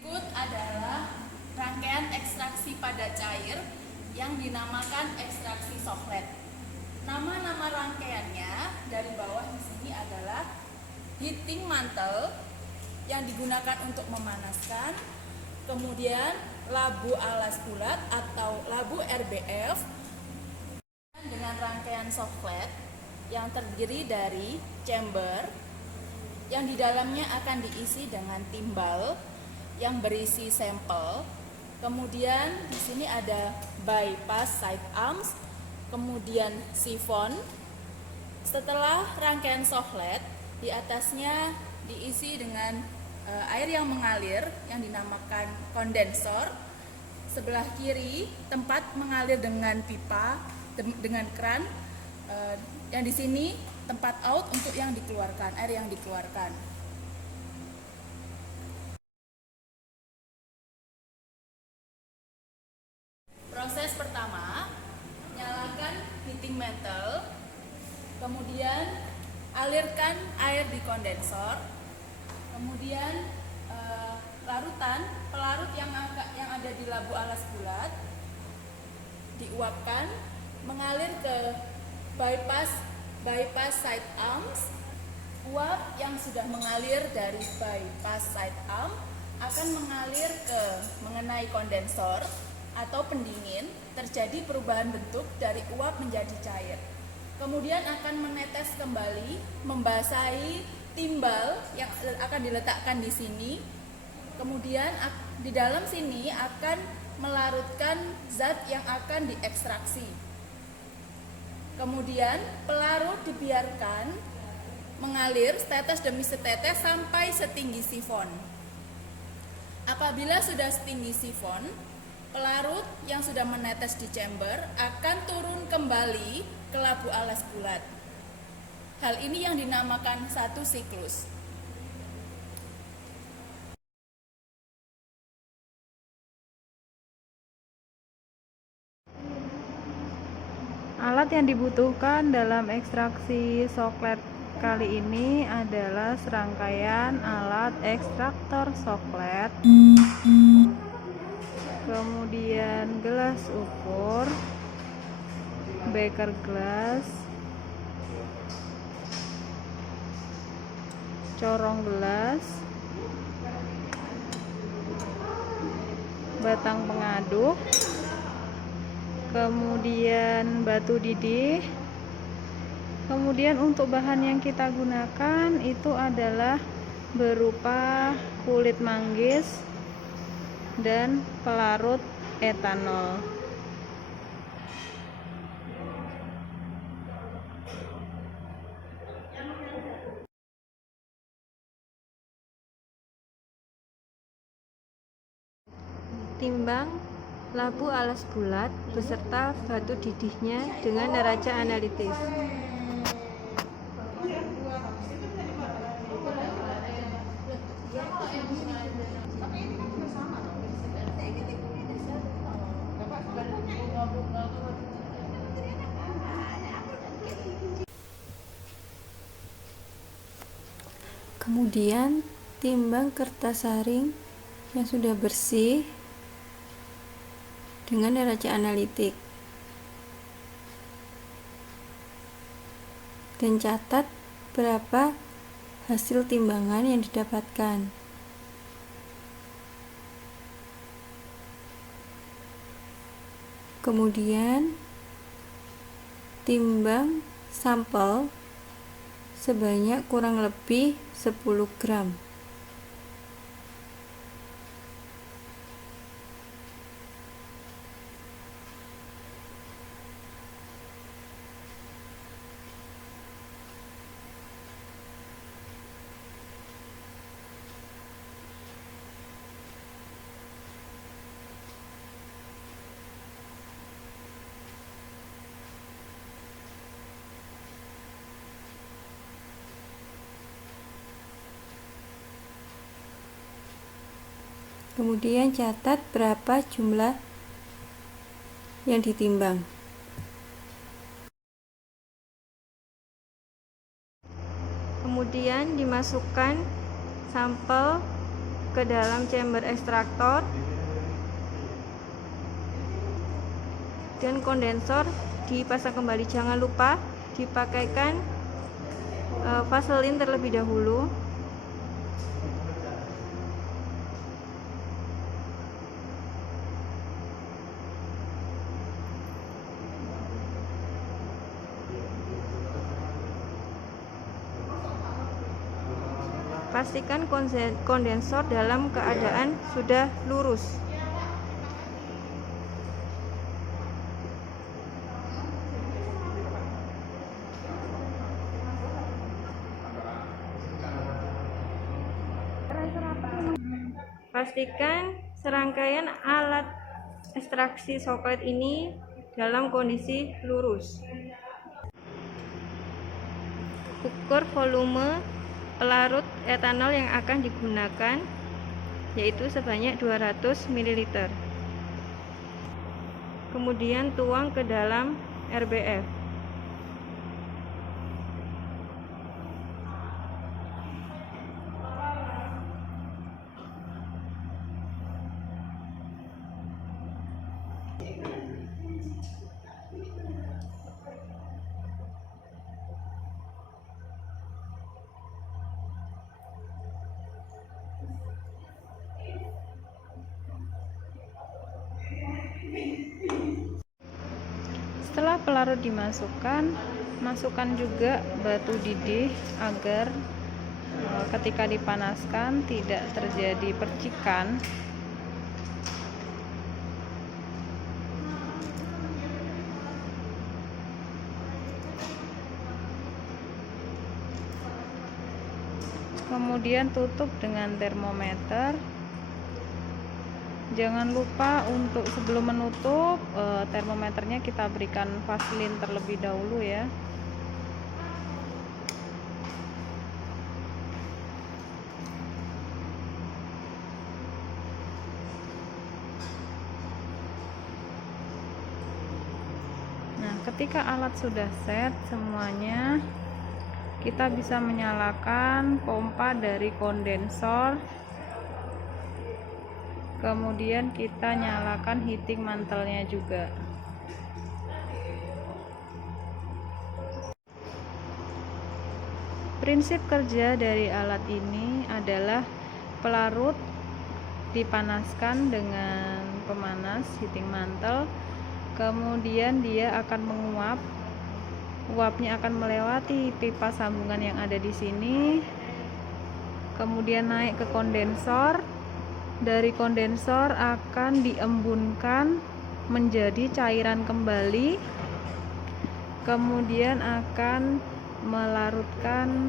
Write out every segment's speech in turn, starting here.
Berikut adalah rangkaian ekstraksi pada cair yang dinamakan ekstraksi Sochlet. Nama-nama rangkaiannya dari bawah di sini adalah heating mantle yang digunakan untuk memanaskan, kemudian labu alas bulat atau labu RBF dengan rangkaian Sochlet yang terdiri dari chamber yang di dalamnya akan diisi dengan timbal yang berisi sampel. Kemudian di sini ada bypass side arms, kemudian sifon. Setelah rangkaian Sochlet, di atasnya diisi dengan air yang mengalir yang dinamakan kondensor. Sebelah kiri tempat mengalir dengan pipa dengan kran. Yang di sini tempat out untuk yang dikeluarkan, air yang dikeluarkan. Proses pertama, nyalakan heating mantle, kemudian alirkan air di kondensor, kemudian pelarut yang ada di labu alas bulat diuapkan, mengalir ke bypass side arms. Uap yang sudah mengalir dari bypass side arm akan mengalir mengenai kondensor atau pendingin. Terjadi perubahan bentuk dari uap menjadi cair. Kemudian akan menetes kembali, membasahi timbal yang akan diletakkan di sini. Kemudian di dalam sini akan melarutkan zat yang akan diekstraksi. Kemudian pelarut dibiarkan mengalir setetes demi setetes sampai setinggi sifon. Apabila sudah setinggi sifon, pelarut yang sudah menetes di chamber akan turun kembali ke labu alas bulat. Hal ini yang dinamakan satu siklus. Alat yang dibutuhkan dalam ekstraksi soklet kali ini adalah serangkaian alat ekstraktor soklet, kemudian gelas ukur, beker gelas, corong gelas, batang pengaduk, kemudian batu didih. Kemudian untuk bahan yang kita gunakan itu adalah berupa kulit manggis dan pelarut etanol. Timbang labu alas bulat beserta batu didihnya dengan neraca analitis. Kemudian timbang kertas saring yang sudah bersih dengan neraca analitik dan catat berapa hasil timbangan yang didapatkan. Kemudian timbang sampel sebanyak kurang lebih 10 gram. Kemudian catat berapa jumlah yang ditimbang. Kemudian dimasukkan sampel ke dalam chamber ekstraktor dan kondensor dipasang kembali. Jangan lupa dipakaikan vaselin terlebih dahulu. Pastikan kondensor dalam keadaan sudah lurus. Pastikan serangkaian alat ekstraksi soklet ini dalam kondisi lurus. Ukur volume pelarut etanol yang akan digunakan, yaitu sebanyak 200 ml. Kemudian tuang ke dalam RBF. Setelah pelarut dimasukkan, masukkan juga batu didih agar ketika dipanaskan tidak terjadi percikan Kemudian tutup dengan termometer. Jangan lupa untuk sebelum menutup termometernya kita berikan vaselin terlebih dahulu ya. Nah, ketika alat sudah set semuanya, kita bisa menyalakan pompa dari kondensor. Kemudian kita nyalakan heating mantelnya juga. Prinsip kerja dari alat ini adalah pelarut dipanaskan dengan pemanas heating mantel, kemudian dia akan menguap. Uapnya akan melewati pipa sambungan yang ada di sini, kemudian naik ke kondensor. Dari kondensor akan diembunkan menjadi cairan kembali, kemudian akan melarutkan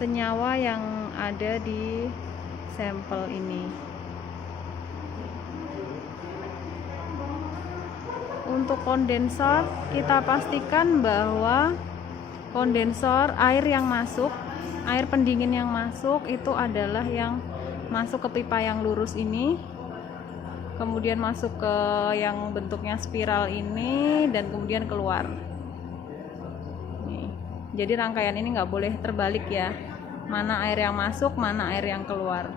senyawa yang ada di sampel ini. Untuk kondensor, kita pastikan bahwa kondensor air yang masuk, air pendingin yang masuk itu adalah yang masuk ke pipa yang lurus ini, kemudian masuk ke yang bentuknya spiral ini, dan kemudian keluar. Nih. Jadi rangkaian ini nggak boleh terbalik ya, mana air yang masuk, mana air yang keluar.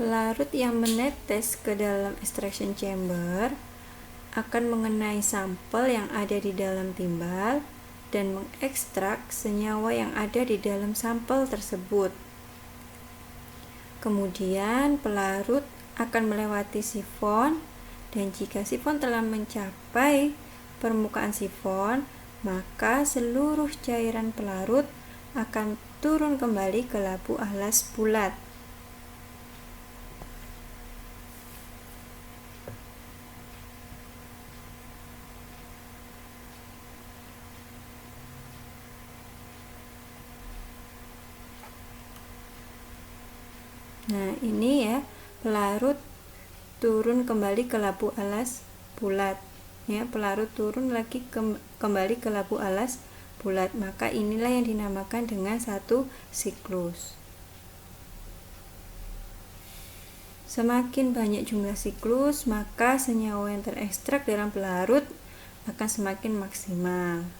Pelarut yang menetes ke dalam extraction chamber akan mengenai sampel yang ada di dalam timbal dan mengekstrak senyawa yang ada di dalam sampel tersebut. Kemudian pelarut akan melewati sifon, dan jika sifon telah mencapai permukaan sifon, maka seluruh cairan pelarut akan turun kembali ke labu alas bulat. Nah, ini ya, pelarut turun kembali ke labu alas bulat. Ya, pelarut turun lagi kembali ke labu alas bulat. Maka inilah yang dinamakan dengan satu siklus. Semakin banyak jumlah siklus, maka senyawa yang terekstrak dalam pelarut akan semakin maksimal.